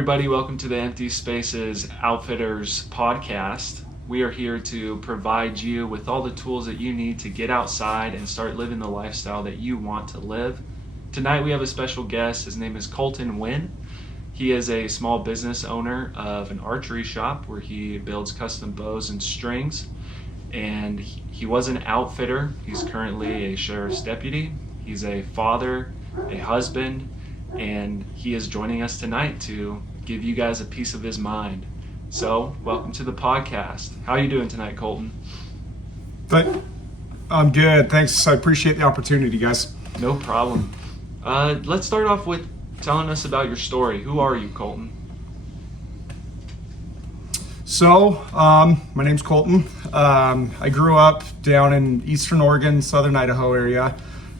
everybody. Welcome to the Empty Spaces Outfitters podcast. We are here to provide you with all the tools that you need to get outside and start living the lifestyle that you want to live. Tonight we have a special guest. His name is Colton Wynn. He is a small business owner of an archery shop where he builds custom bows and strings. And he was an outfitter. He's currently a sheriff's deputy. He's a father, a husband, and he is joining us tonight to give you guys a piece of his mind. So, welcome to the podcast. How are you doing tonight, Colton? I'm good. Thanks. I appreciate the opportunity, guys. No problem. Let's start off with telling us about your story. Who are you, Colton? So, my name's Colton. I grew up down in Eastern Oregon, Southern Idaho area.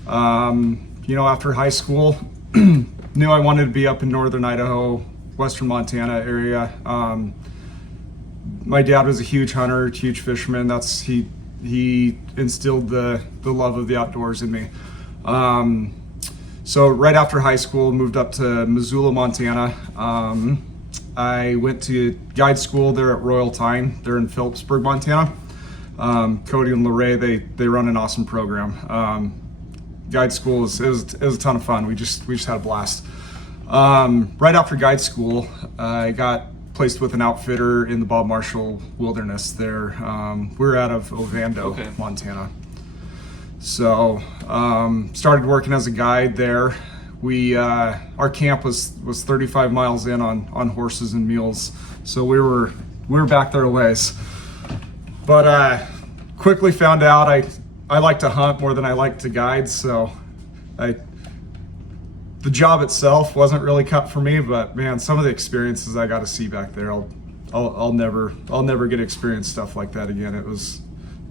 After high school, knew I wanted to be up in Northern Idaho, Western Montana area. My dad was a huge hunter, huge fisherman. He instilled the love of the outdoors in me. So right after high school, moved up to Missoula, Montana. I went to guide school there at Royal Tyne. They're in Phillipsburg, Montana. Cody and Lorraine, they run an awesome program. Guide school it was a ton of fun. We just had a blast. Right after guide school, I got placed with an outfitter in the Bob Marshall Wilderness there. We're out of Ovando, Montana. So started working as a guide there. Our camp was 35 miles in on horses and mules, so we were back there a ways. But quickly found out I like to hunt more than I like to guide, so the job itself wasn't really cut for me. But man, some of the experiences I got to see back there, I'll never get to experience stuff like that again.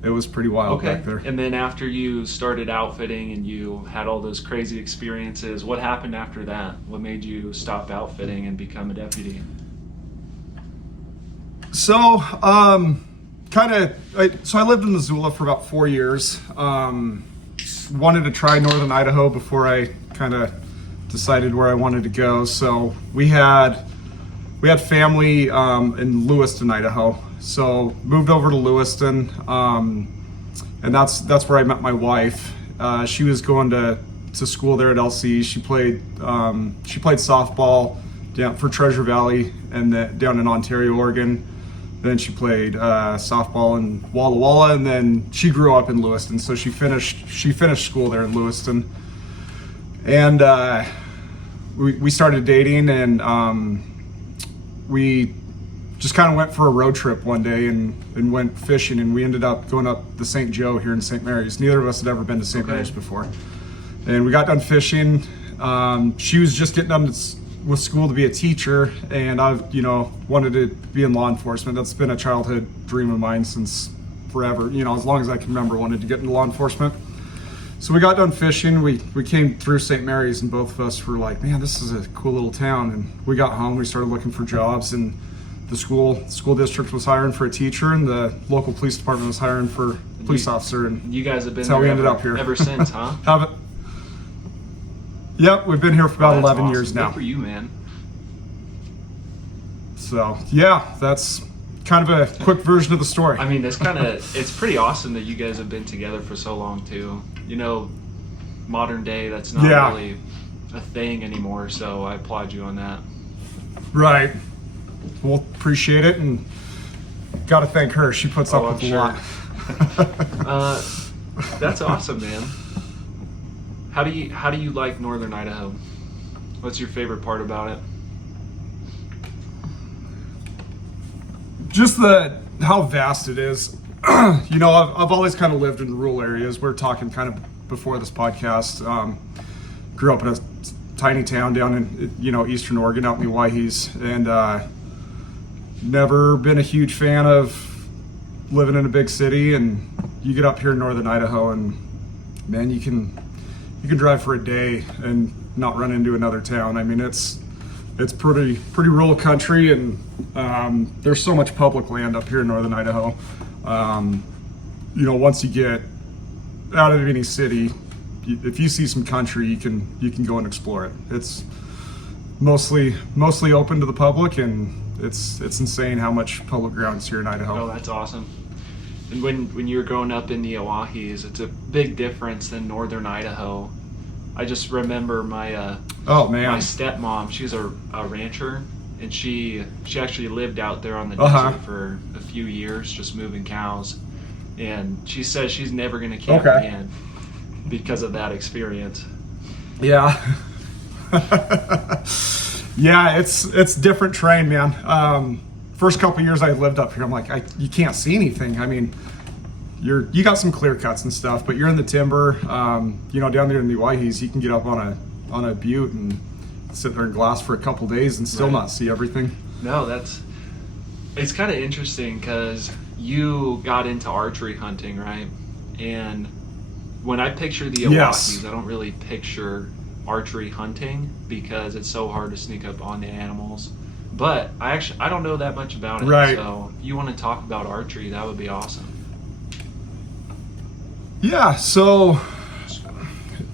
It was pretty wild back there. And then after you started outfitting and you had all those crazy experiences, what happened after that? What made you stop outfitting and become a deputy? So, I lived in Missoula for about 4 years. Wanted to try Northern Idaho before I kind of decided where I wanted to go. So we had family in Lewiston, Idaho. So moved over to Lewiston, and that's where I met my wife. She was going to school there at LC. She played softball down for Treasure Valley and down in Ontario, Oregon. Then she played softball in Walla Walla, and then she grew up in Lewiston. So she finished school there in Lewiston, and we started dating, and we just kind of went for a road trip one day and went fishing, and we ended up going up the St. Joe here in St. Mary's. Neither of us had ever been to St. Mary's before, and we got done fishing. She was just getting done with school to be a teacher, and I wanted to be in law enforcement. That's been a childhood dream of mine since forever, as long as I can remember. Wanted to get into law enforcement. So we got done fishing, we came through St. Mary's, and both of us were like, man, this is a cool little town. And we got home, we started looking for jobs, and the school district was hiring for a teacher, and the local police department was hiring for a police officer, and you guys have been that's how we ended up here ever since, huh? Yep, we've been here for about 11 years now. Good for you, man. So, yeah, that's kind of a quick version of the story. I mean, it's pretty awesome that you guys have been together for so long, too. Modern day, that's not really a thing anymore, so I applaud you on that. Right. Well, appreciate it, and got to thank her. She puts up with a lot. That's awesome, man. How do you like Northern Idaho? What's your favorite part about it? Just how vast it is. I've always kind of lived in rural areas. We're talking kind of before this podcast. Grew up in a tiny town down in Eastern Oregon, out in the Owyhees, and never been a huge fan of living in a big city. And you get up here in Northern Idaho, and man, you can drive for a day and not run into another town. I mean, it's pretty rural country, and there's so much public land up here in Northern Idaho. Once you get out of any city, if you see some country, you can go and explore it. mostly open to the public, and it's insane how much public ground's here in Idaho. Oh, that's awesome. And when you're growing up in the Oahes, it's a big difference than northern Idaho. I just remember my my stepmom. She's a rancher, and she actually lived out there on the desert for a few years, just moving cows. And she says she's never going to camp again because of that experience. Yeah. Yeah, it's different terrain, man. First couple years I lived up here, I'm like, you can't see anything. I mean, you got some clear cuts and stuff, but you're in the timber. Down there in the Oahes, you can get up on a butte and sit there and glass for a couple days and still not see everything. No, it's kind of interesting because you got into archery hunting, right? And when I picture the Oahes, I don't really picture archery hunting because it's so hard to sneak up on the animals. But I don't know that much about it. Right. So if you want to talk about archery, that would be awesome. Yeah, so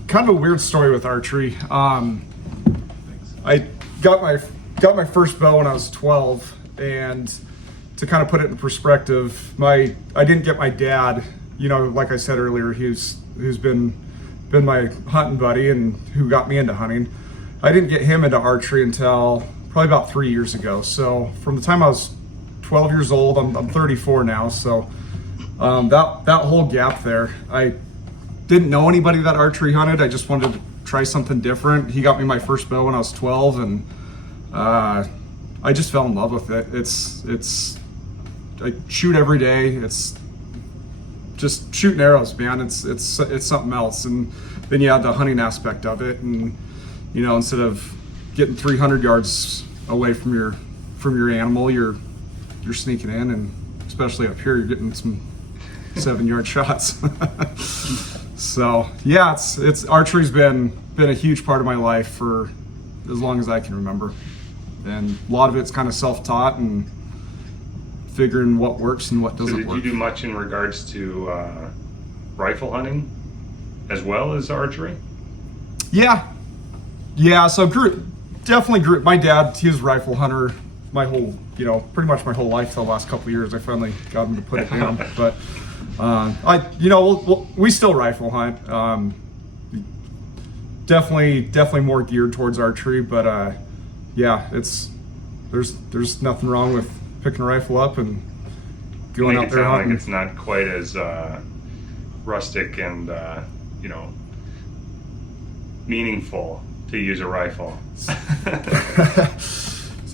kind of a weird story with archery. I got my first bow when I was 12, and to kind of put it in perspective, I didn't get my dad, like I said earlier, who's been my hunting buddy and who got me into hunting. I didn't get him into archery until probably about 3 years ago. So from the time I was 12 years old, I'm 34 now. So that whole gap there, I didn't know anybody that archery hunted. I just wanted to try something different. He got me my first bow when I was 12, and I just fell in love with it. I shoot every day. It's just shooting arrows, man. It's something else. And then you add the hunting aspect of it, and instead of getting 300 yards away from your animal, you're sneaking in, and especially up here, you're getting some 7-yard shots. So yeah, it's archery's been a huge part of my life for as long as I can remember, and a lot of it's kind of self-taught and figuring what works and what doesn't work. So did you do much in regards to rifle hunting as well as archery? Yeah. So definitely grew. My dad, he was a rifle hunter my whole, pretty much my whole life till the last couple of years. I finally got him to put it down, but we still rifle hunt. Definitely more geared towards archery, but yeah, there's nothing wrong with picking a rifle up and going out there hunting. Like it's not quite as rustic and meaningful to use a rifle.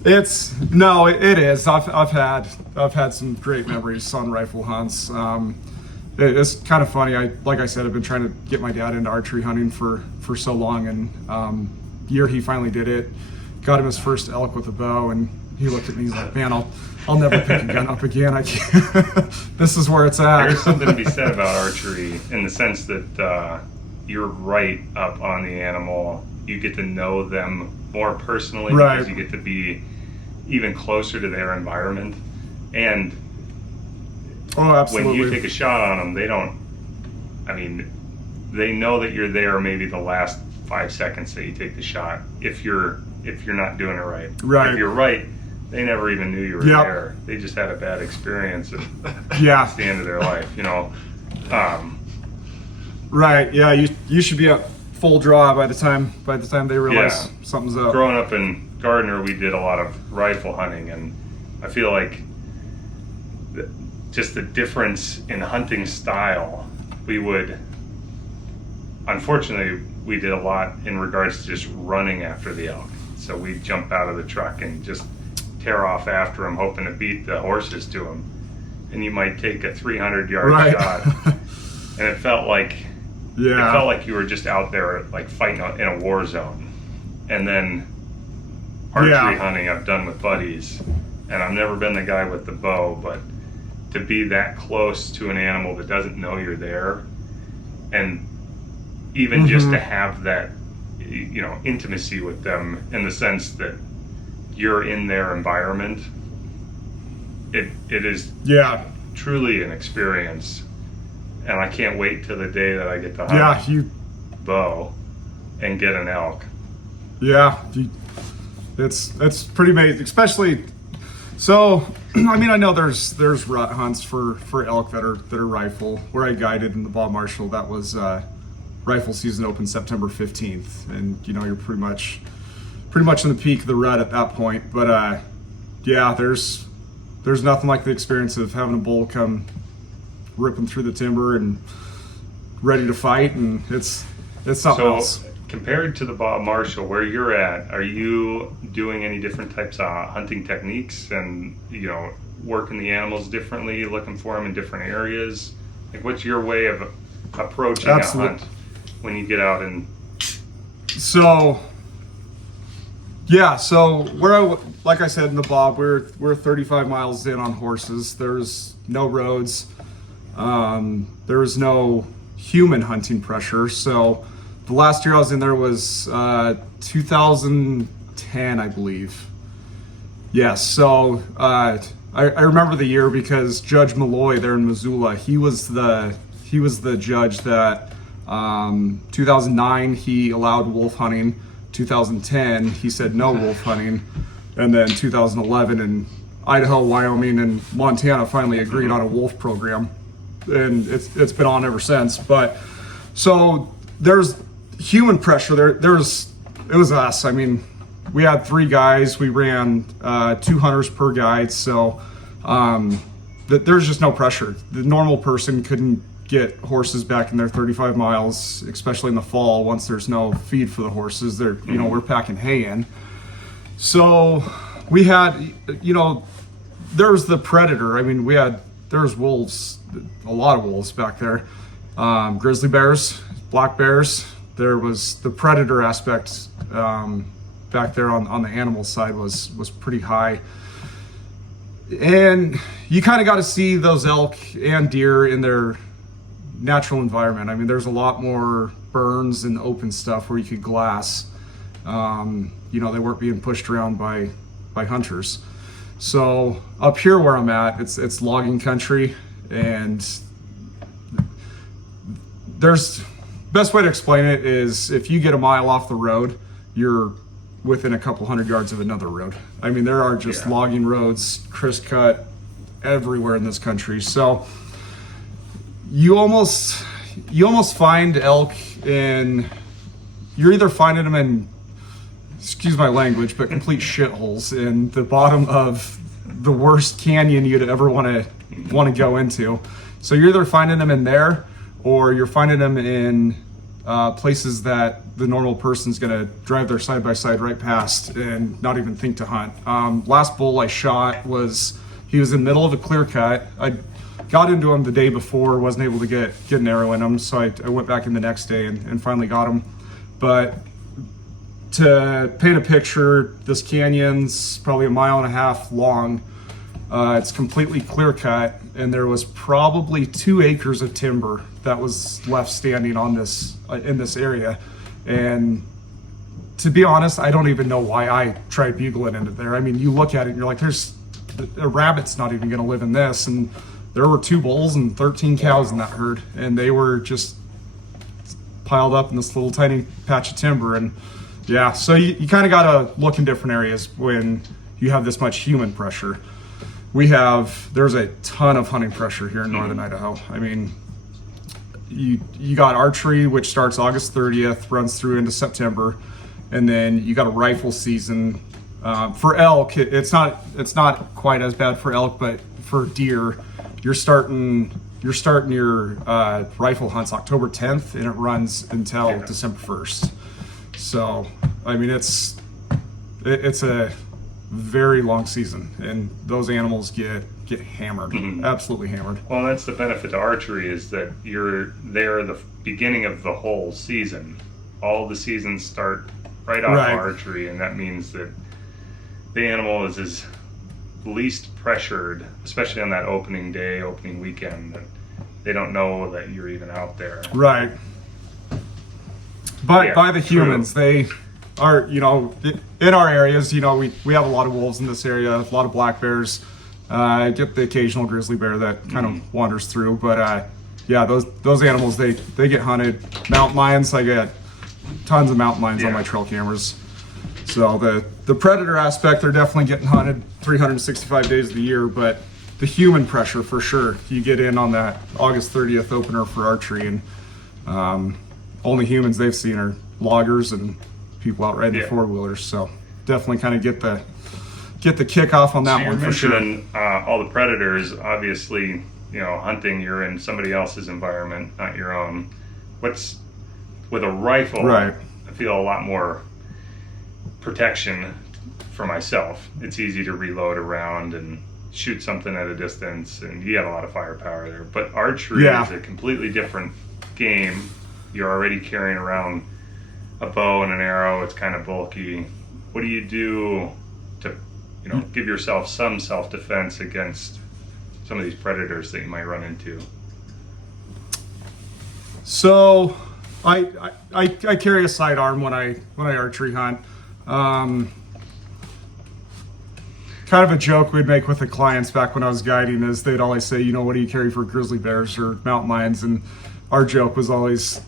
It is. I've had some great memories on rifle hunts. It's kind of funny. Like I said, I've been trying to get my dad into archery hunting for so long, and the year he finally did it, got him his first elk with a bow, and he looked at me. He's like, "Man, I'll never pick a gun up again. I can't. This is where it's at." There's something to be said about archery in the sense that you're right up on the animal. You get to know them more personally because you get to be even closer to their environment. And when you take a shot on them, they know that you're there maybe the last 5 seconds that you take the shot. If you're not doing it right. If you're right, they never even knew you were there. They just had a bad experience, and it's the end of their life, Right. Yeah. You should be at full draw by the time they realize something's up. Growing up in Gardner, we did a lot of rifle hunting, and I feel like just the difference in hunting style. Unfortunately, we did a lot in regards to just running after the elk. So we'd jump out of the truck and just tear off after them, hoping to beat the horses to them. And you might take a 300-yard shot, and it felt like you were just out there like fighting in a war zone. And then archery hunting I've done with buddies, and I've never been the guy with the bow, but to be that close to an animal that doesn't know you're there, and even just to have that intimacy with them in the sense that you're in their environment, it is truly an experience. And I can't wait till the day that I get to hunt bow and get an elk. Yeah, It's pretty amazing, especially. So, I mean, I know there's rut hunts for elk that are rifle. Where I guided in the Bob Marshall, that was rifle season opened September 15th, and you know you're pretty much in the peak of the rut at that point. But yeah, there's nothing like the experience of having a bull come ripping through the timber and ready to fight, and it's something else. Compared to the Bob Marshall, where you're at, are you doing any different types of hunting techniques and, you know, working the animals differently, looking for them in different areas? Like, what's your way of approaching a hunt when you get out and... So, yeah, so like I said in the Bob, we're 35 miles in on horses. There's no roads. There was no human hunting pressure. So the last year I was in there was 2010, I believe. Yes. So I remember the year because Judge Malloy there in Missoula, he was the judge that 2009 he allowed wolf hunting. 2010 he said no wolf hunting, and then 2011 in Idaho, Wyoming, and Montana finally agreed on a wolf program, and it's been on ever since. But so there's human pressure. It was us. I mean, we had 3 guys. We ran 2 hunters per guide, so there's just no pressure. The normal person couldn't get horses back in their 35 miles, especially in the fall once there's no feed for the horses. We're packing hay in. So we had, there's the predator. I mean, there's wolves, a lot of wolves back there. Grizzly bears, black bears. There was the predator aspect back there on the animal side was pretty high. And you kind of got to see those elk and deer in their natural environment. I mean, there's a lot more burns and open stuff where you could glass. They weren't being pushed around by hunters. So up here where I'm at, it's logging country, and best way to explain it is if you get a mile off the road, you're within a couple hundred yards of another road. I mean, there are just logging roads, criss-cut everywhere in this country. So you almost find elk you're either finding them in, excuse my language, but complete shitholes in the bottom of the worst canyon you'd ever want to go into. So you're either finding them in there, or you're finding them in places that the normal person's gonna drive their side-by-side right past and not even think to hunt. Last bull I shot he was in the middle of a clear cut. I got into him the day before, wasn't able to get an arrow in him, so I went back in the next day and finally got him. But to paint a picture, this canyon's probably 1.5 miles long. It's completely clear cut, and there was probably 2 acres of timber that was left standing in this area. And to be honest, I don't even know why I tried bugling into there. I mean, you look at it and you're like, a rabbit's not even gonna live in this. And there were 2 bulls and 13 cows in that herd, and they were just piled up in this little tiny patch of timber. And yeah, so you kind of gotta look in different areas when you have this much human pressure. There's a ton of hunting pressure here in northern Idaho. I mean, you got archery, which starts August 30th, runs through into September, and then you got a rifle season. For elk, it's not quite as bad for elk, but for deer, you're starting your rifle hunts October 10th, and it runs until December 1st. So, I mean, it's a very long season, and those animals get hammered, absolutely hammered. Well, that's the benefit to archery, is that you're there the beginning of the whole season. All the seasons start right off archery, and that means that the animal is least pressured, especially on that opening weekend, that they don't know that you're even out there. Right. But by the humans, they are, in our areas, we have a lot of wolves in this area, a lot of black bears. I get the occasional grizzly bear that kind of wanders through, but those animals, they get hunted. Mountain lions, I get tons of mountain lions on my trail cameras. So the predator aspect, they're definitely getting hunted 365 days of the year, but the human pressure for sure. You get in on that August 30th opener for archery, and only humans they've seen are loggers and people out riding the four-wheelers. So definitely kind of get the kickoff on that one for sure. All the predators, obviously, hunting, you're in somebody else's environment, not your own. With a rifle, right. I feel a lot more protection for myself. It's easy to reload around and shoot something at a distance, and you have a lot of firepower there. But archery is a completely different game. You're already carrying around a bow and an arrow. It's kind of bulky. What do you do to give yourself some self-defense against some of these predators that you might run into? So I carry a sidearm when I archery hunt. Kind of a joke we'd make with the clients back when I was guiding is they'd always say, what do you carry for grizzly bears or mountain lions? And our joke was always,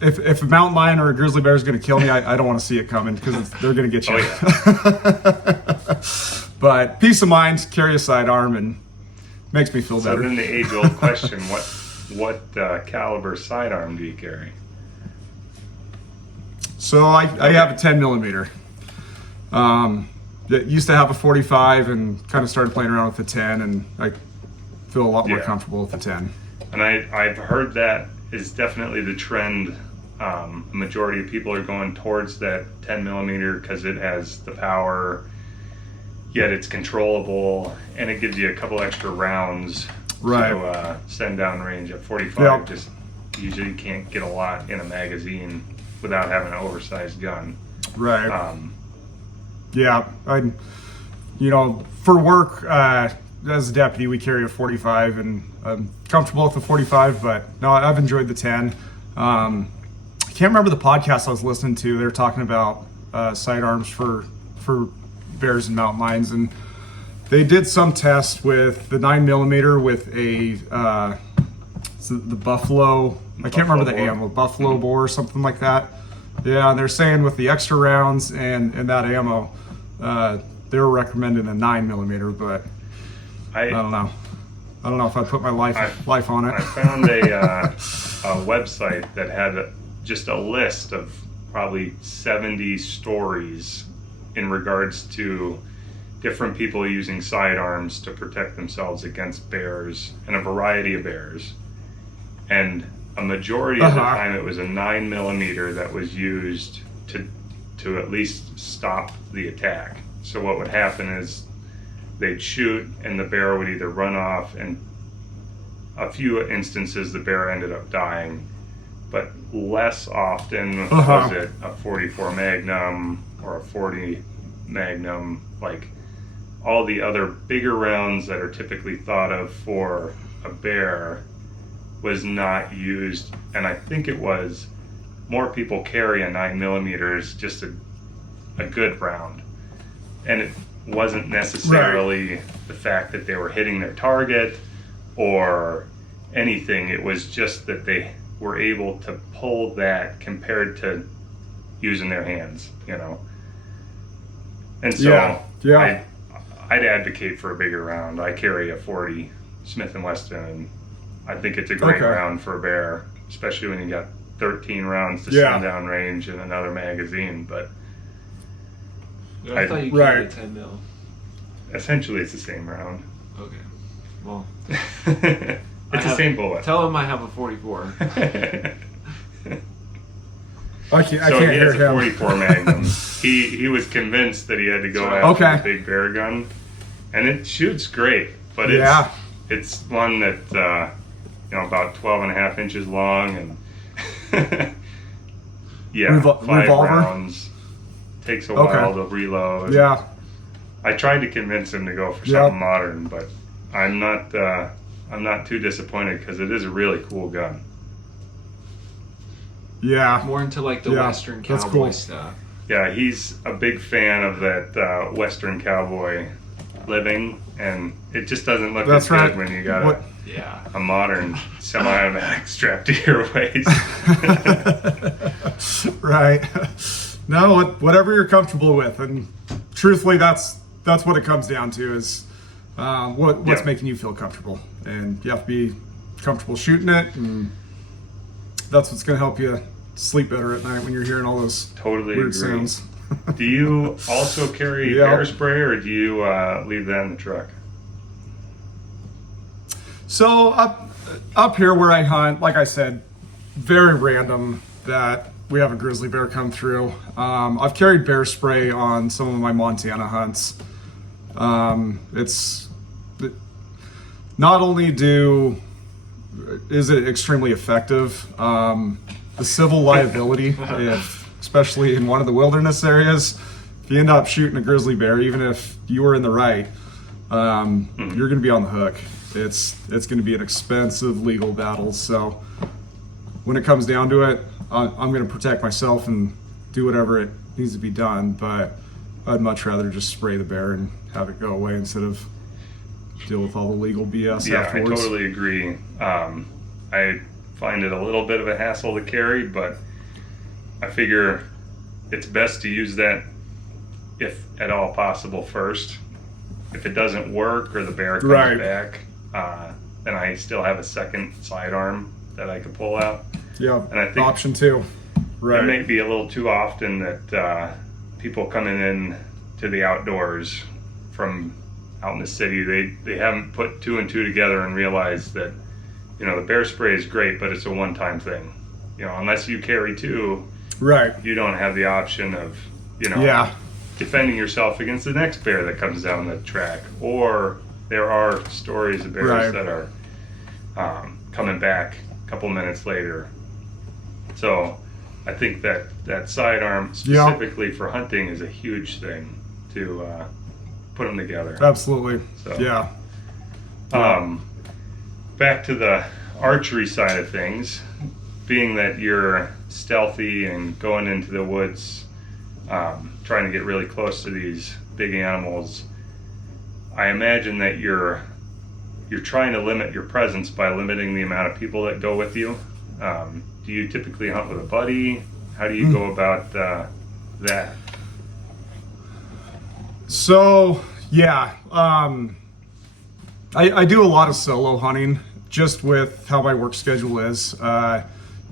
if a mountain lion or a grizzly bear is going to kill me, I don't want to see it coming because they're going to get you. But peace of mind, carry a sidearm, and makes me feel better. So then the age-old question, what caliber sidearm do you carry? So I have a 10 millimeter. Used to have a 45 and kind of started playing around with the 10, and I feel a lot more comfortable with the 10. And I've heard that is definitely the trend. A majority of people are going towards that 10 millimeter because it has the power, yet it's controllable, and it gives you a couple extra rounds to send down range. At 45, just usually can't get a lot in a magazine without having an oversized gun. Right. For work, as a deputy, we carry a 45, and I'm comfortable with the 45, but no, I've enjoyed the 10. I can't remember the podcast I was listening to. They were talking about sidearms for bears and mountain lions, and they did some test with the 9 millimeter with the buffalo. I can't remember the ammo, buffalo bore or something like that. Yeah, and they're saying with the extra rounds and that ammo, they were recommending a 9 millimeter, but I don't know. I don't know if I'd put my life on it. I found a website that had just a list of probably 70 stories in regards to different people using sidearms to protect themselves against bears, and a variety of bears. And a majority of the time it was a 9 millimeter that was used to at least stop the attack. So what would happen is they'd shoot and the bear would either run off, and a few instances the bear ended up dying, but less often was it a 44 Magnum or a 40 Magnum, like all the other bigger rounds that are typically thought of for a bear was not used. And I think it was more people carry a 9 millimeter as just a good round, and it wasn't necessarily the fact that they were hitting their target or anything. It was just that they were able to pull that compared to using their hands, And so I'd advocate for a bigger round. I carry a 40 Smith & Wesson, and I think it's a great round for a bear, especially when you got 13 rounds to send down range and another magazine. But I thought you carried a 10 mil. Essentially, it's the same round. Okay. Well, it's the same bullet. Tell him I have a 44. I can't hear him. him. A 44 Magnum. He was convinced that he had to go after the big bear gun, and it shoots great, but it's one that about 12 and a half inches long, and 5 revolver? rounds. Takes a while to reload. Yeah. I tried to convince him to go for something modern, but I'm not too disappointed because it is a really cool gun. Yeah. More into like the Western cowboy stuff. Yeah, he's a big fan of that Western cowboy living, and it just doesn't look as good when you got a modern semi-automatic strapped to your waist. Right. No, whatever you're comfortable with, and truthfully, that's what it comes down to is what's making you feel comfortable, and you have to be comfortable shooting it, and that's what's going to help you sleep better at night when you're hearing all those Totally weird agree. sounds. Do you also carry bear spray, or do you leave that in the truck? So up here where I hunt, like I said, very random that we have a grizzly bear come through. I've carried bear spray on some of my Montana hunts. It's not only is it extremely effective, the civil liability, especially in one of the wilderness areas, if you end up shooting a grizzly bear, even if you were in the right, you're going to be on the hook. It's going to be an expensive legal battle. So when it comes down to it, I'm going to protect myself and do whatever it needs to be done. But I'd much rather just spray the bear and have it go away instead of deal with all the legal BS afterwards. I totally agree. I find it a little bit of a hassle to carry, but I figure it's best to use that if at all possible first. If it doesn't work or the bear comes back, then I still have a second sidearm that I could pull out. Yeah, and I think option 2. Right. It may be a little too often that people coming in to the outdoors from out in the city, they haven't put 2 and 2 together and realized that, the bear spray is great, but it's a one-time thing. Unless you carry 2, you don't have the option of, defending yourself against the next bear that comes down the track. Or there are stories of bears that are coming back a couple minutes later. So I think that sidearm specifically for hunting is a huge thing to put them together. Absolutely. So, back to the archery side of things, being that you're stealthy and going into the woods, trying to get really close to these big animals, I imagine that you're trying to limit your presence by limiting the amount of people that go with you. Do you typically hunt with a buddy? How do you go about that? So, I do a lot of solo hunting just with how my work schedule is.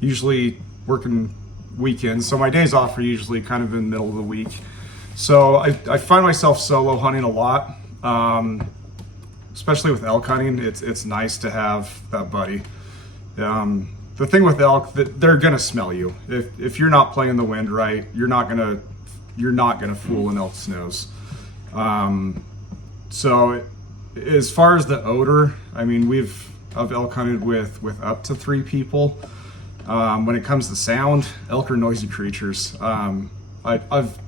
Usually working weekends, so my days off are usually kind of in the middle of the week. So I find myself solo hunting a lot, especially with elk hunting. It's nice to have that buddy. The thing with elk, that they're gonna smell you. If you're not playing the wind right, you're not gonna fool an elk's nose. So as far as the odor, I mean, I've elk hunted with up to 3 people. When it comes to sound, elk are noisy creatures. I've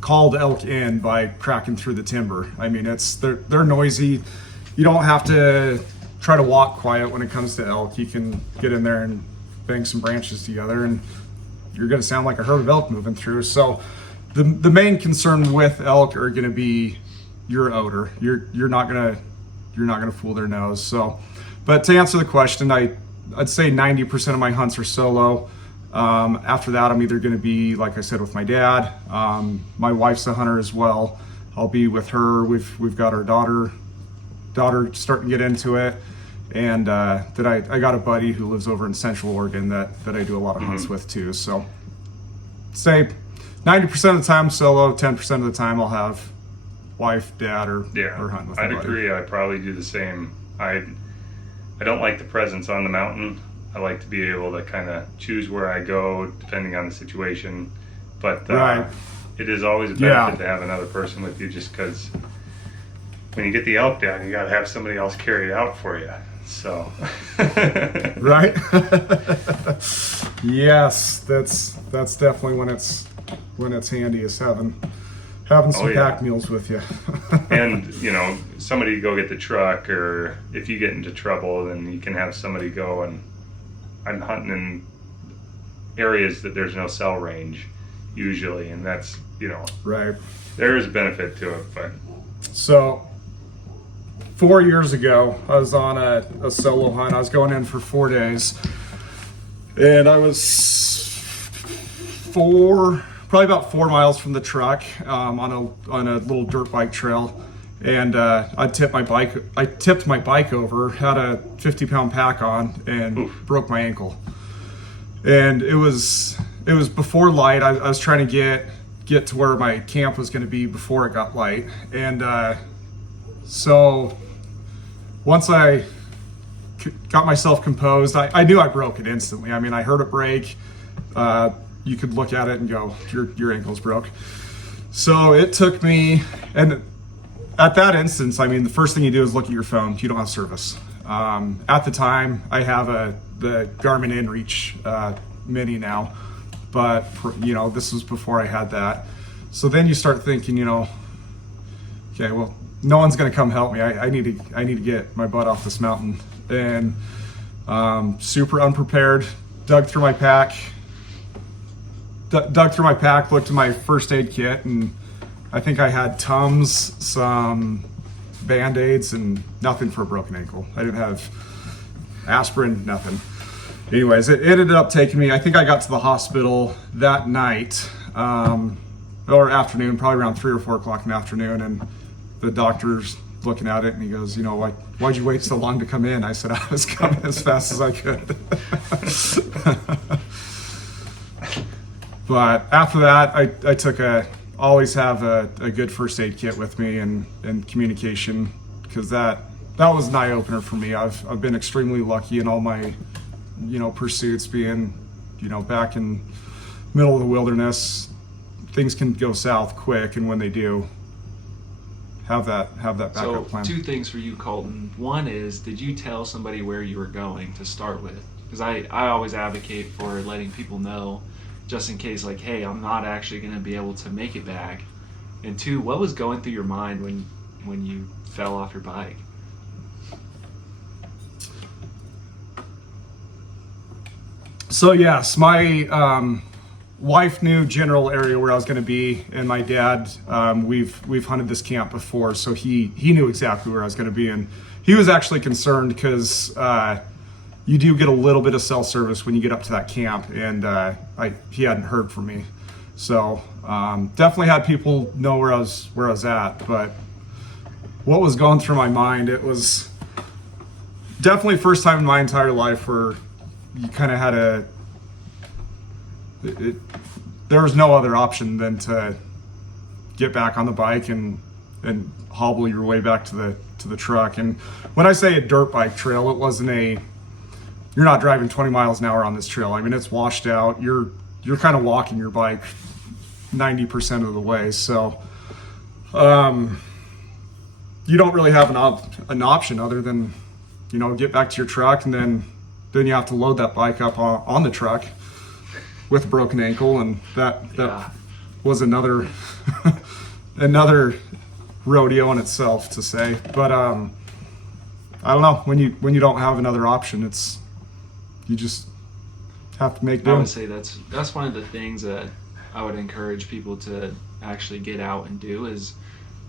called elk in by cracking through the timber. I mean, they're noisy. You don't have to try to walk quiet when it comes to elk. You can get in there and bang some branches together and you're going to sound like a herd of elk moving through. So the main concern with elk are going to be your odor. You're not going to fool their nose. So, but to answer the question, I'd say 90% of my hunts are solo. After that, I'm either going to be, like I said, with my dad. My wife's a hunter as well. I'll be with her. We've got our daughter starting to get into it, and that I got a buddy who lives over in Central Oregon that I do a lot of hunts with too. So, say 90% of the time solo, 10% of the time I'll have wife, dad, or hunt with. I'd agree. I probably do the same. I don't like the presence on the mountain. I like to be able to kind of choose where I go depending on the situation. But it is always a benefit to have another person with you, just because when you get the elk down, you got to have somebody else carry it out for you. So. Right. Yes, that's definitely when it's handy, is having some pack meals with you. And somebody to go get the truck, or if you get into trouble, then you can have somebody go. And I'm hunting in areas that there's no cell range usually, and that's right. There is a benefit to it, but so 4 years ago, I was on a solo hunt. I was going in for 4 days, and I was probably about 4 miles from the truck, on a little dirt bike trail. And I tipped my bike over, had a 50-pound pack on, and broke my ankle. And it was before light. I was trying to get to where my camp was going to be before it got light. And so once I got myself composed, I knew I broke it instantly. I mean, I heard it break. You could look at it and go, your ankle's broke. So it took me, and at that instance, I mean, the first thing you do is look at your phone. You don't have service. At the time, I have the Garmin InReach Mini now, but this was before I had that. So then you start thinking, okay, well, no one's going to come help me. I need to get my butt off this mountain. And super unprepared, dug through my pack, looked at my first aid kit, and I think I had Tums, some Band-Aids, and nothing for a broken ankle. I didn't have aspirin, nothing. Anyways, it ended up taking me, I think I got to the hospital that night, or afternoon, probably around 3 or 4 o'clock in the afternoon, and the doctor's looking at it and he goes, why'd you wait so long to come in? I said, I was coming as fast as I could. But after that, I always have a good first aid kit with me and communication, because that was an eye opener for me. I've been extremely lucky in all my, pursuits, being, back in middle of the wilderness. Things can go south quick, and when they do, have that backup plan. 2 things for you, Colton. One is, did you tell somebody where you were going to start with? Because I always advocate for letting people know, just in case, like, hey, I'm not actually going to be able to make it back. And 2, what was going through your mind when you fell off your bike? So yes, my wife knew general area where I was going to be, and my dad, we've hunted this camp before, so he knew exactly where I was going to be, and he was actually concerned because you do get a little bit of cell service when you get up to that camp, and he hadn't heard from me, so definitely had people know where I was at. But what was going through my mind, it was definitely first time in my entire life where you kind of had there was no other option than to get back on the bike and hobble your way back to the truck. And when I say a dirt bike trail, it wasn't you're not driving 20 miles an hour on this trail. I mean, it's washed out. You're kind of walking your bike 90% of the way. So you don't really have an option other than, get back to your truck, and then you have to load that bike up on the truck with a broken ankle, and that was another rodeo in itself, to say. But I don't know, when you don't have another option, you just have to make do. I would say that's one of the things that I would encourage people to actually get out and do, is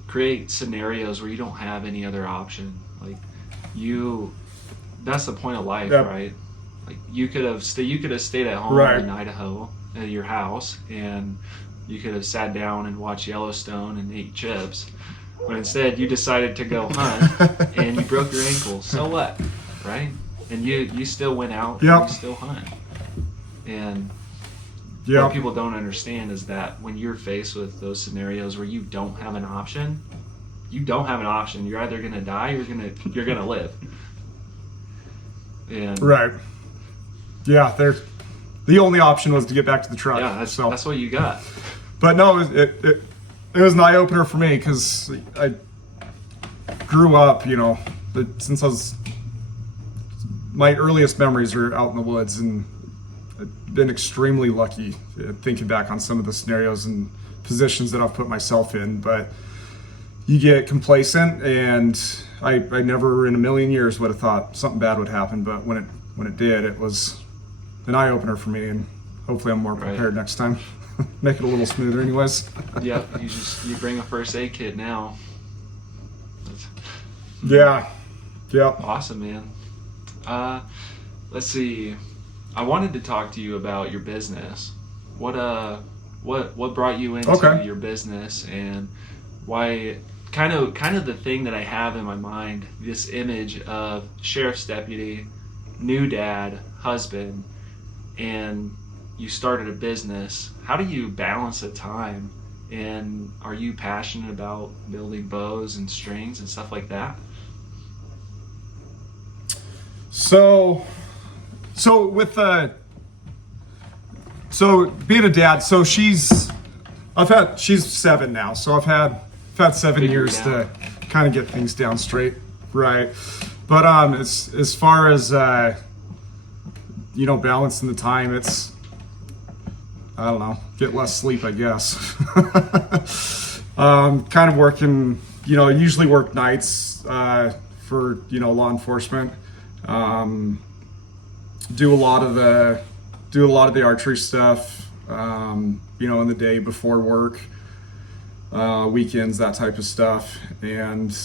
create scenarios where you don't have any other option. Like, that's the point of life, right? Like, you could have stayed at home in Idaho at your house, and you could have sat down and watched Yellowstone and ate chips, but instead you decided to go hunt and you broke your ankle. So what, right? And you still went out and you still hunt. And what people don't understand is that when you're faced with those scenarios where you don't have an option, you're either gonna die or you're gonna live. And right. Yeah, the only option was to get back to the truck. Yeah, that's what you got. But no, it was an eye opener for me, because I grew up, since my earliest memories are out in the woods, and I've been extremely lucky thinking back on some of the scenarios and positions that I've put myself in. But you get complacent, and I never in a million years would have thought something bad would happen. But when it did, it was an eye opener for me, and hopefully I'm more prepared next time. Make it a little smoother, anyways. Yep, you bring a first aid kit now. Yeah. Awesome, man. Let's see. I wanted to talk to you about your business. What what brought you into Okay. your business, and why kind of the thing that I have in my mind, this image of sheriff's deputy, new dad, husband, and you started a business. How do you balance the time? And are you passionate about building bows and strings and stuff like that? So with so being a dad, so she's 7 now, so I've had 7 Figure years it to out. kind of get things down straight, right? But as far as balancing the time, it's, I don't know, get less sleep, I guess. Kind of working, usually work nights for law enforcement. Do a lot of the archery stuff, in the day before work, weekends, that type of stuff. And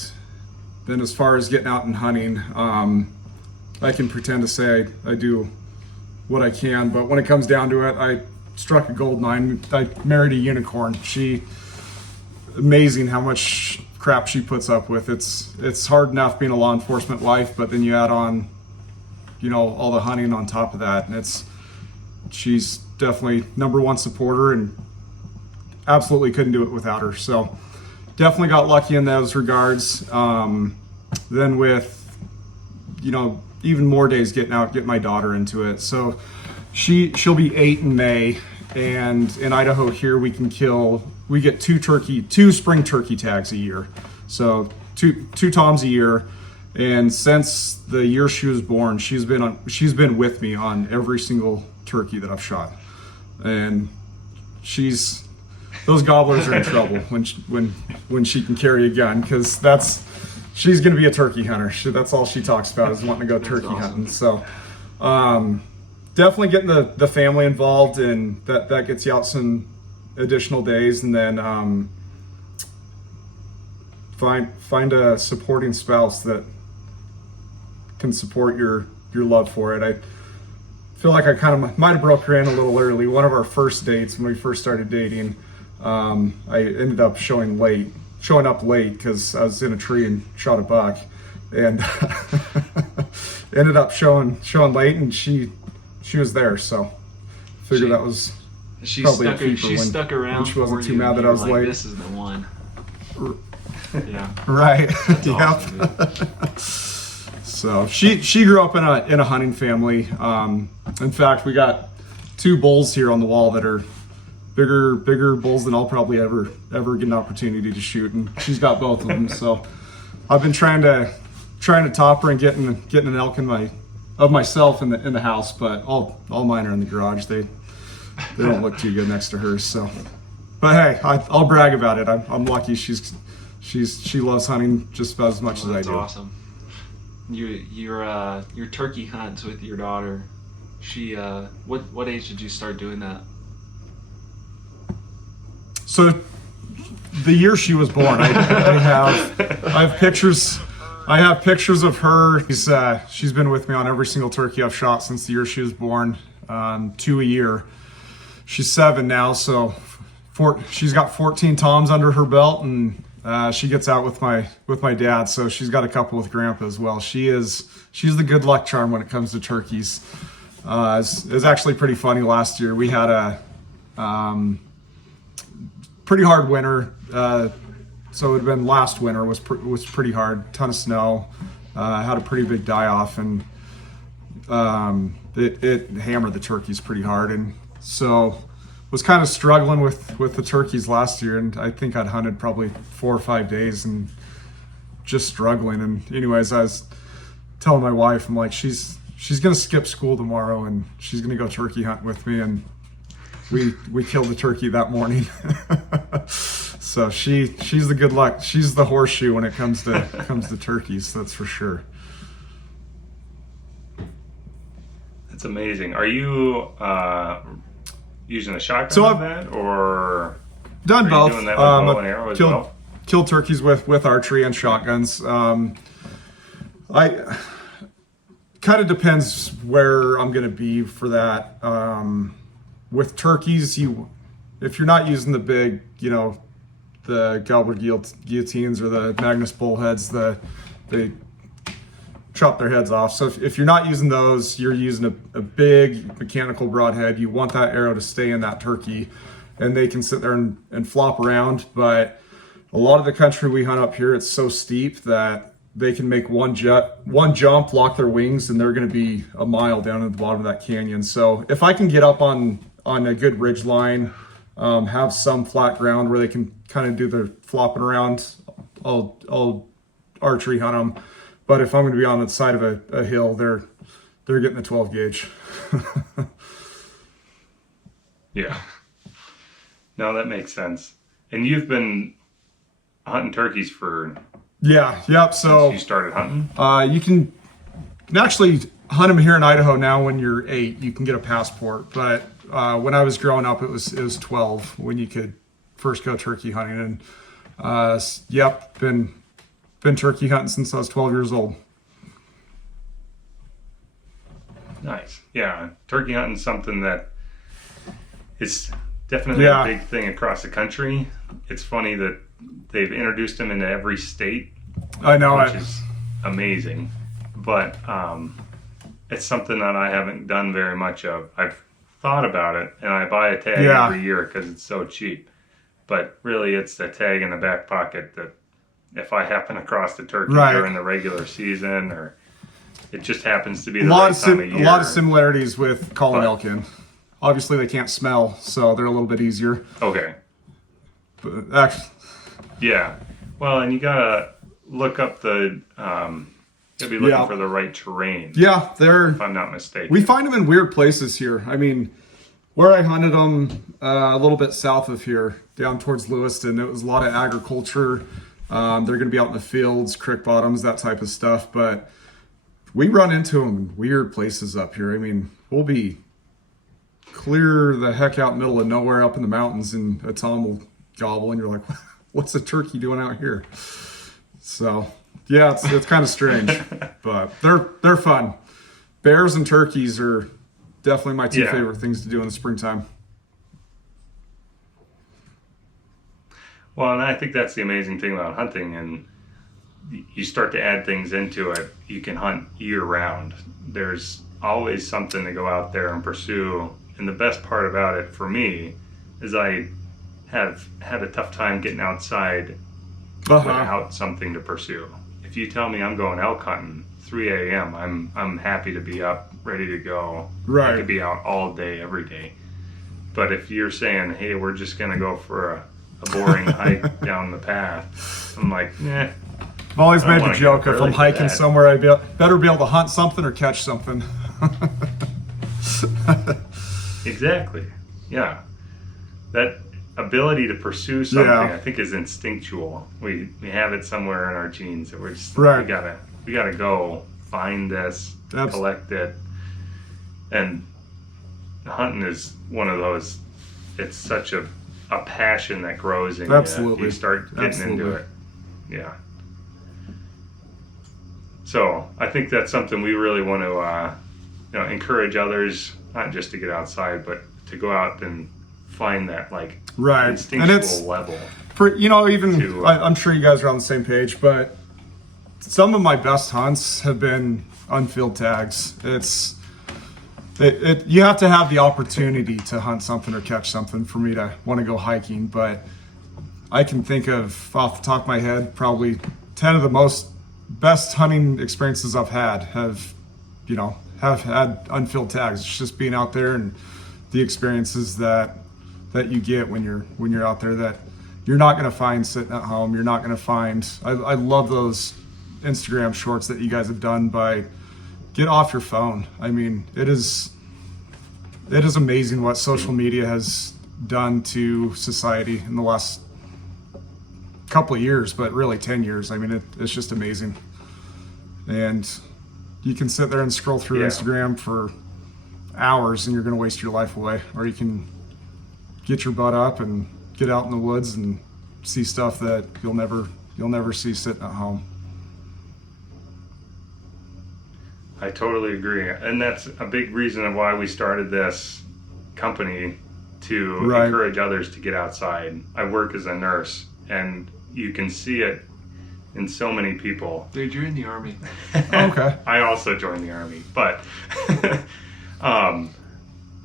then as far as getting out and hunting, I can pretend to say I do what I can, but when it comes down to it, I struck a gold mine. I married a unicorn. Amazing how much crap she puts up with. It's hard enough being a law enforcement wife, but then you add on, all the hunting on top of that, and she's definitely #1 supporter, and absolutely couldn't do it without her. So definitely got lucky in those regards. Then with, even more days getting out, get my daughter into it. So she'll be 8 in May, and in Idaho here we get two spring turkey tags a year. So two toms a year. And since the year she was born, she's been with me on every single turkey that I've shot. And those gobblers are in trouble when she can carry a gun, because she's going to be a turkey hunter. That's all she talks about, is wanting to go turkey hunting. So definitely getting the family involved, and that gets you out some additional days. And then find a supporting spouse that can support your love for it. I feel like I kind of might have broke her in a little early. One of our first dates, when we first started dating, I ended up showing up late because I was in a tree and shot a buck, and ended up showing late, and she was there. So figured that was probably a keeper. She stuck around. When she wasn't for too you, mad that you I was were like, late. This is the one. Yeah. Right. That's Yep. awesome, So she grew up in a hunting family. In fact, we got 2 bulls here on the wall that are bigger bulls than I'll probably ever get an opportunity to shoot, and she's got both of them. So I've been trying to top her and getting an elk of myself in the house, but all mine are in the garage. They don't look too good next to hers. So, but hey, I'll brag about it. I'm lucky. She loves hunting just about as much as I That's do. awesome. Your turkey hunts with your daughter. She what age did you start doing that? So the year she was born, I have pictures. I have pictures of her. She's been with me on every single turkey I've shot since the year she was born, 2 a year. She's 7 now, so she's got 14 toms under her belt, and she gets out with my dad. So she's got a couple with Grandpa as well. She's the good luck charm when it comes to turkeys. It was actually pretty funny. Last year we had a pretty hard winter. So it had been last winter was pretty hard. Ton of snow. Had a pretty big die off, and it hammered the turkeys pretty hard, and so was kind of struggling with the turkeys last year. And I think I'd hunted probably 4 or 5 days and just struggling. And anyways, I was telling my wife, I'm like, she's gonna skip school tomorrow and she's gonna go turkey hunting with me, and we killed the turkey that morning. So she's the good luck. She's the horseshoe when it comes to turkeys. That's for sure. That's amazing. Are you using a shotgun So on that, or Done are both. you doing that with bow and arrow as well? Killed turkeys with archery and shotguns. I kind of depends where I'm going to be for that. With turkeys, if you're not using the big, the Galbert guillotines or the Magnus bullheads, they chop their heads off. So if you're not using those, you're using a big mechanical broadhead. You want that arrow to stay in that turkey, and they can sit there and flop around. But a lot of the country we hunt up here, it's so steep that they can make one jump, lock their wings, and they're going to be a mile down at the bottom of that canyon. So if I can get up on a good ridge line, have some flat ground where they can kind of do their flopping around, I'll archery hunt them. But if I'm going to be on the side of a hill, they're getting the 12 gauge. Yeah. No, that makes sense. And you've been hunting turkeys for... Yeah, yep. So since you started hunting? You can actually hunt them here in Idaho now. When you're 8, you can get a passport. But when I was growing up, it was 12 when you could first go turkey hunting. And yep, been turkey hunting since I was 12 years old. Nice. Yeah, turkey hunting is something that is definitely a big thing across the country. It's funny that they've introduced them into every state. I know, which is amazing. But it's something that I haven't done very much of. I've thought about it, and I buy a tag every year because it's so cheap. But really, it's the tag in the back pocket that if I happen across the turkey during the regular season, or it just happens to be the right time of year. A lot of similarities with calling elk in. Obviously, they can't smell, so they're a little bit easier. Okay. But actually, yeah. Well, and you gotta look up the. You'll be looking for the right terrain. Yeah, if I'm not mistaken. We find them in weird places here. I mean, where I hunted them a little bit south of here, down towards Lewiston, it was a lot of agriculture. They're going to be out in the fields, creek bottoms, that type of stuff. But we run into them in weird places up here. I mean, we'll be clear the heck out in the middle of nowhere up in the mountains, and a tom will gobble, and you're like, what's a turkey doing out here? So, yeah, it's kind of strange, but they're fun. Bears and turkeys are definitely my two favorite things to do in the springtime. Well, and I think that's the amazing thing about hunting, and you start to add things into it. You can hunt year-round. There's always something to go out there and pursue, and the best part about it for me is I have had a tough time getting outside without something to pursue. If you tell me I'm going elk hunting 3 a.m., I'm happy to be up, ready to go. Right. I could be out all day, every day. But if you're saying, hey, we're just going to go for a boring hike down the path, I'm like, I've always made the joke, if I'm hiking somewhere, I better be able to hunt something or catch something. Exactly. Yeah. That ability to pursue something, I think, is instinctual. We have it somewhere in our genes that we're just we gotta go find this, collect it. And hunting is one of those. It's such a passion that grows in you. You start getting into it. Yeah. So I think that's something we really want to encourage others, not just to get outside, but to go out and find that instinctual level. I'm sure you guys are on the same page, but some of my best hunts have been unfilled tags. You have to have the opportunity to hunt something or catch something for me to want to go hiking, but I can think of, off the top of my head, probably 10 of the best hunting experiences I've had have had unfilled tags. It's just being out there and the experiences that you get when you're out there that you're not going to find sitting at home. You're not going to find. I love those Instagram shorts that you guys have done by get off your phone. I mean, it is amazing what social media has done to society in the last couple of years, but really 10 years. I mean, it's just amazing. And you can sit there and scroll through Instagram for hours and you're going to waste your life away. Or you can get your butt up and get out in the woods and see stuff that you'll never see sitting at home. I totally agree. And that's a big reason of why we started this company, to Right. encourage others to get outside. I work as a nurse, and you can see it in so many people. Dude, you're in the Army. Okay. I also joined the Army, but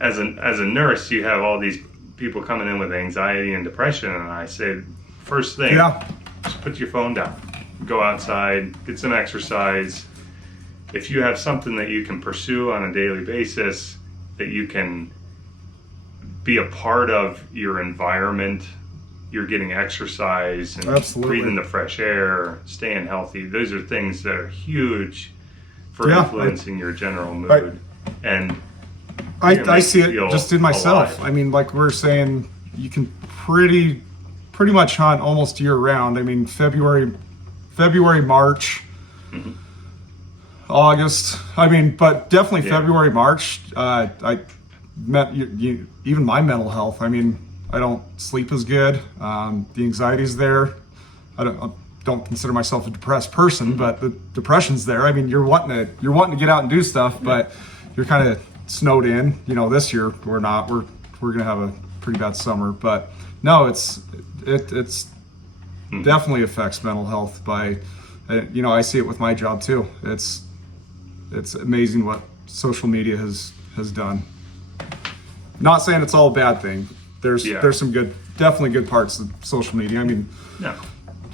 as a nurse, you have all these people coming in with anxiety and depression, and I say, first thing, Yeah. just put your phone down, go outside, get some exercise. If you have something that you can pursue on a daily basis, that you can be a part of your environment, you're getting exercise and Absolutely. breathing the fresh air, staying healthy. Those are things that are huge for Yeah, influencing your general mood. And I see it feel just in myself. alive. I mean, like we were saying, you can pretty much hunt almost year round. I mean, February, March, August. I mean, but definitely Yeah. February, March. I met even my mental health. I mean, I don't sleep as good. The anxiety's there. I don't consider myself a depressed person, but the depression's there. I mean, you're wanting to get out and do stuff, but you're kind of snowed in. You know, this year we're not. We're gonna have a pretty bad summer, but no, it's definitely affects mental health. By I see it with my job too. It's amazing what social media has done. Not saying it's all a bad thing. There's some definitely good parts of social media. I mean, No.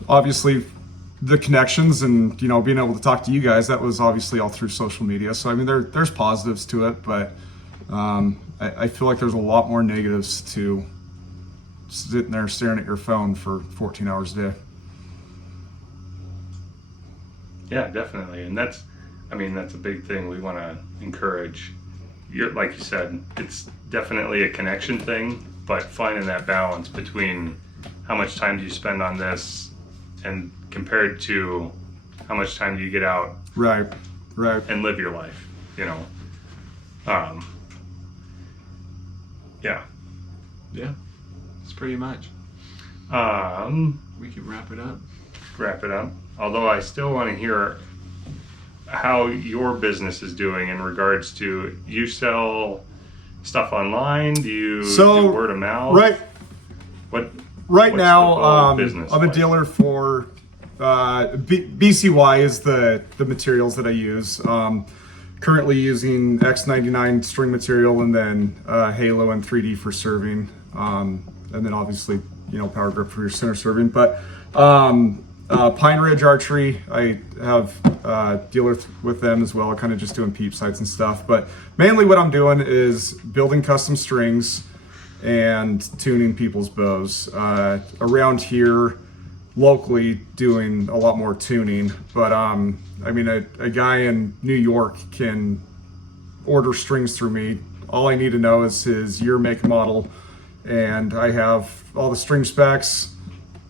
obviously the connections and being able to talk to you guys, that was obviously all through social media. So I mean, there's positives to it, but I feel like there's a lot more negatives to sitting there staring at your phone for 14 hours a day. Yeah, definitely. And that's a big thing we want to encourage. Like you said, it's definitely a connection thing, but finding that balance between how much time do you spend on this and compared to how much time do you get out Right. and live your life, Yeah. Yeah, it's pretty much. We We can wrap it up. wrap it up. Although I still want to hear how your business is doing in regards to, you sell stuff online? Do you do word of mouth? Right. What's now, the whole business I'm a like? dealer for BCY is the materials that I use. Currently using X99 string material, and then Halo and 3D for serving, and then obviously Power Grip for your center serving. But Pine Ridge Archery, I have dealer with them as well, kind of just doing peep sights and stuff. But mainly what I'm doing is building custom strings and tuning people's bows. Around here, locally, doing a lot more tuning. But I mean, a guy in New York can order strings through me. All I need to know is his year, make, and model, and I have all the string specs.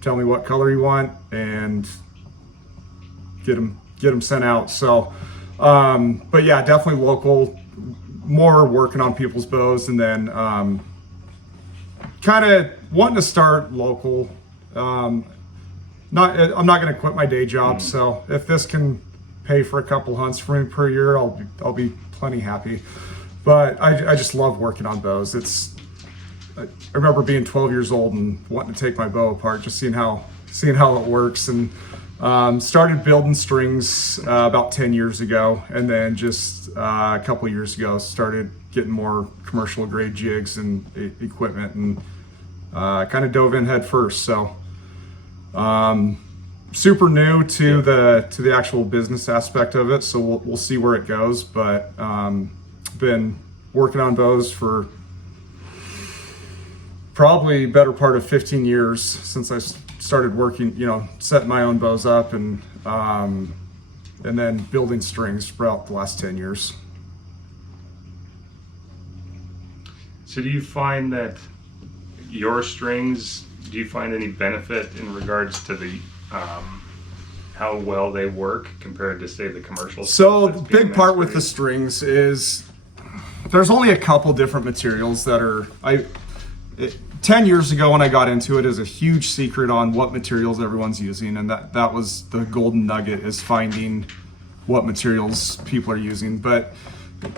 Tell me what color you want, and get them sent out. So, but yeah, definitely local. More working on people's bows, and then kind of wanting to start local. I'm not going to quit my day job. So if this can pay for a couple hunts for me per year, I'll be plenty happy. But I just love working on bows. I remember being 12 years old and wanting to take my bow apart, just seeing how it works, and started building strings about 10 years ago, and then just a couple of years ago started getting more commercial grade jigs and equipment, and kind of dove in head first. So super new to the actual business aspect of it, so we'll see where it goes. But been working on bows for probably better part of 15 years since I started working, setting my own bows up, and then building strings throughout the last 10 years. So do you find that your strings, do you find any benefit in regards to the how well they work compared to, say, the commercial? So the big part with the strings is there's only a couple different materials that are 10 years ago when I got into it, is a huge secret on what materials everyone's using, and that was the golden nugget, is finding what materials people are using. But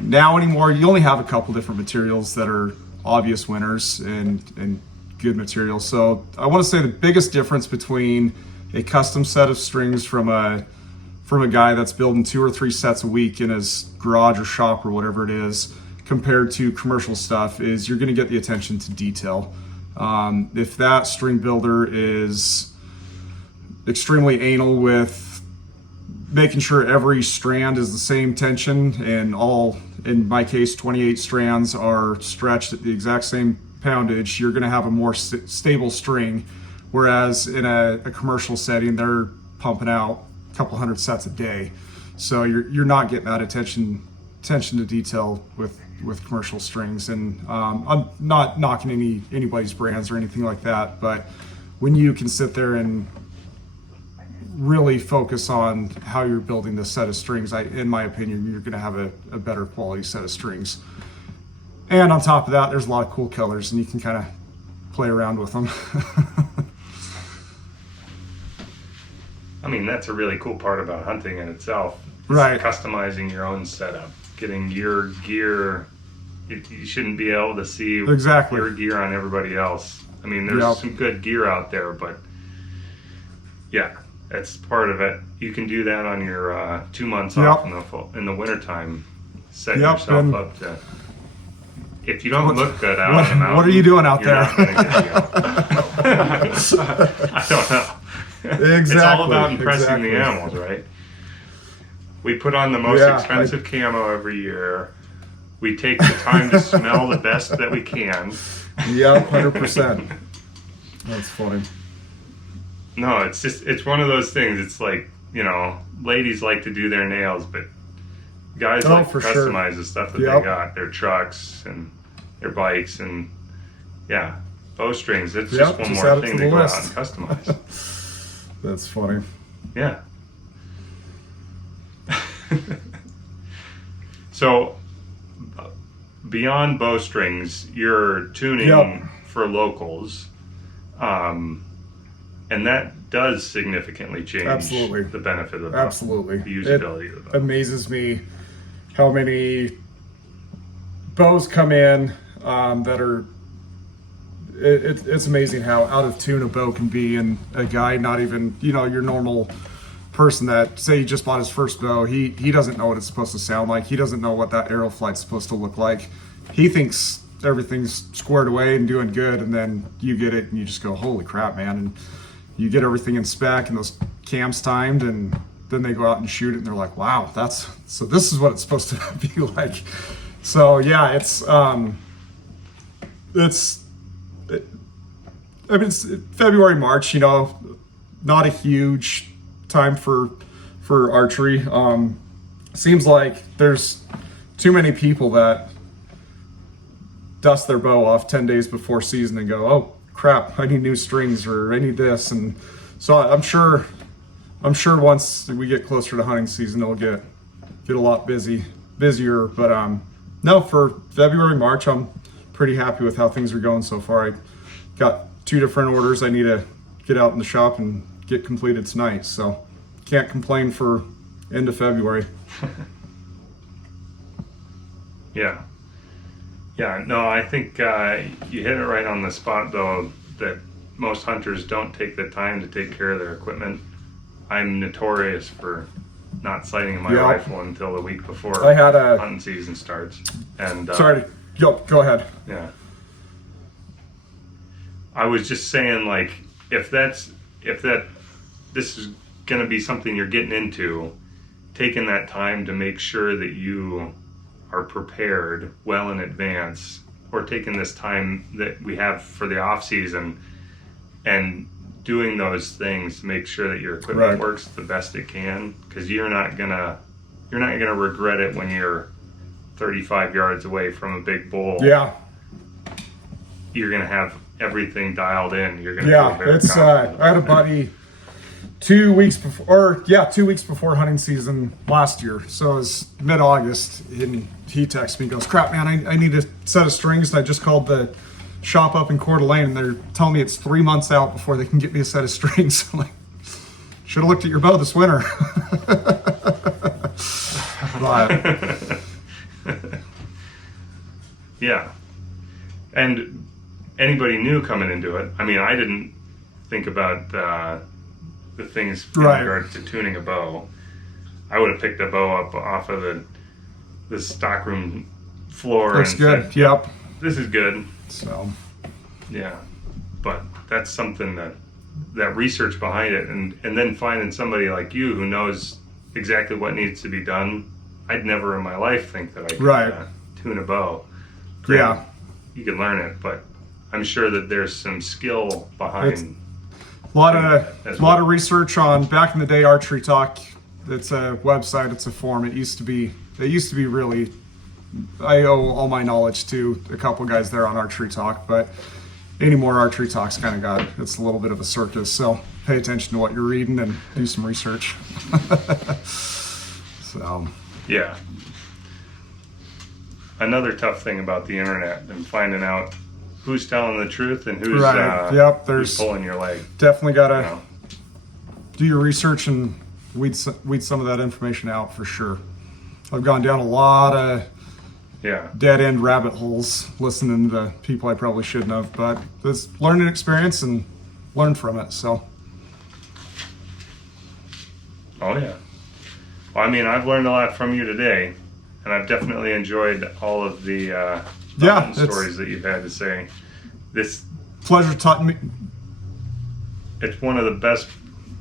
now anymore, you only have a couple different materials that are obvious winners and good material. So I want to say the biggest difference between a custom set of strings from a guy that's building 2 or 3 sets a week in his garage or shop or whatever it is, compared to commercial stuff, is you're going to get the attention to detail. If that string builder is extremely anal with making sure every strand is the same tension and all, in my case, 28 strands are stretched at the exact same poundage, you're going to have a more stable string. Whereas in a commercial setting, they're pumping out a couple hundred sets a day, so you're not getting that attention to detail with commercial strings. And I'm not knocking anybody's brands or anything like that, but when you can sit there and really focus on how you're building this set of strings, in my opinion, you're going to have a better quality set of strings. And on top of that, there's a lot of cool colors, and you can kind of play around with them. I mean, that's a really cool part about hunting in itself. Right. Customizing your own setup, getting your gear. You shouldn't be able to see exactly your gear on everybody else. I mean, there's some good gear out there, but yeah, that's part of it. You can do that on your 2 months off in the wintertime. Set yourself up to. If you don't look good out on the mountain, what are you doing out there? Not gonna get I don't know. Exactly. It's all about impressing the animals, right? We put on the most expensive camo every year. We take the time to smell the best that we can. Yep, 100%. That's funny. No, it's one of those things. It's like, ladies like to do their nails, but guys like to customize the stuff that they got, their trucks and their bikes and bowstrings. It's just one more thing to go out and customize. That's funny. Yeah. So, beyond bowstrings, you're tuning for locals, and that does significantly change the benefit of the usability of the bow. It amazes me how many bows come in that are. It's amazing how out of tune a bow can be, and a guy, not even your normal person that, say, he just bought his first bow, he doesn't know what it's supposed to sound like. He doesn't know what that arrow flight's supposed to look like. He thinks everything's squared away and doing good, and then you get it and you just go, holy crap, man. And you get everything in spec and those cams timed, and then they go out and shoot it and they're like, wow, so this is what it's supposed to be like. So yeah, it's February, March, not a huge time for archery. Seems like there's too many people that dust their bow off 10 days before season and go, oh crap, I need new strings, or I need this. And so I'm sure once we get closer to hunting season, it'll get a lot busier. But no, for February, March, I'm pretty happy with how things are going so far. I got 2 different orders I need to get out in the shop and get completed tonight, so can't complain for end of February. Yeah, no, I think you hit it right on the spot, though, that most hunters don't take the time to take care of their equipment. I'm notorious for not sighting my rifle until the week before hunting season starts. And go ahead. Yeah, I was just saying, like, if this is going to be something you're getting into, taking that time to make sure that you are prepared well in advance, or taking this time that we have for the off season and doing those things to make sure that your equipment works the best it can, because you're not gonna regret it when you're 35 yards away from a big bull. Yeah, you're gonna have everything dialed in. You're gonna feel very it's confident. I had a buddy 2 weeks before hunting season last year, so it was mid-August, and he texted me, he goes, crap man, I need a set of strings, and I just called the shop up in Coeur d'Alene, and they're telling me it's 3 months out before they can get me a set of strings. I'm like, should have looked at your bow this winter. But yeah, And anybody new coming into it, I mean, I didn't think about the things in Right. regards to tuning a bow. I would have picked a bow up off of the stockroom floor Looks and good. said, Yep. "This is good." So Yeah, but that's something that research behind it, and then finding somebody like you who knows exactly what needs to be done. I'd never in my life think that I could Right. tune a bow. yeah, You can learn it, but I'm sure that there's some skill behind. It's- a lot as of research on back in the day Archery Talk. It's a website. It's a forum. It used to be really. I owe all my knowledge to a couple guys there on Archery Talk, but anymore Archery Talk's kind of it's a little bit of a circus. So pay attention to what you're reading and do some research. So Yeah. Another tough thing about the internet and finding out who's telling the truth and who's Right. Yep, who's there's- pulling your leg. definitely got You to know? do your research and weed some of that information out for sure. I've gone down a lot of Yeah. dead end rabbit holes listening to people I probably shouldn't have, but it's learning experience and learn from it. So Oh yeah. Well, I mean, I've learned a lot from you today, and I've definitely enjoyed all of the Yeah, fun stories that you've had to say. This pleasure taught me. it's one of the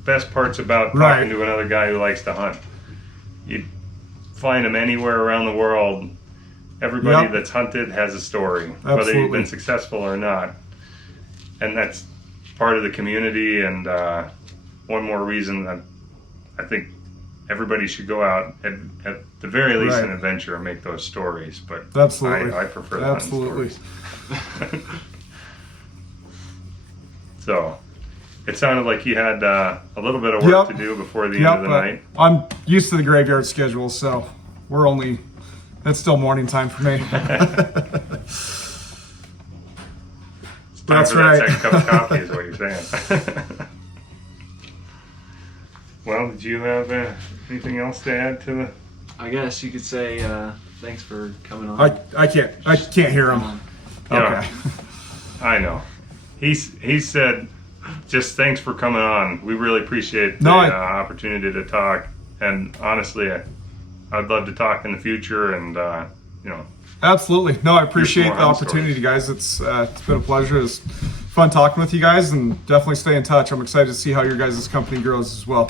best parts about talking Right. to another guy who likes to hunt. You find them anywhere around the world. Everybody Yep. that's hunted has a story, whether you've Absolutely. been successful or not. And that's part of the community, and one more reason that I think everybody should go out at the very least Right. an adventure and make those stories. But Absolutely. I prefer the Absolutely. hunting stories. So it sounded like you had a little bit of work Yep. to do before the end of the but night. I'm used to the graveyard schedule, so it's still morning time for me. It's time That's for that right. second cup of coffee is what you're saying. Well, did you have anything else to add to the... I guess you could say thanks for coming on. I can't hear him. Yeah. Okay. I know. He said, just thanks for coming on. We really appreciate the No, opportunity to talk. And honestly, I'd love to talk in the future. And, Absolutely. No, I appreciate more the hunt opportunity, stories. guys. It's been a pleasure. It's fun talking with you guys, and definitely stay in touch. I'm excited to see how your guys' company grows as well.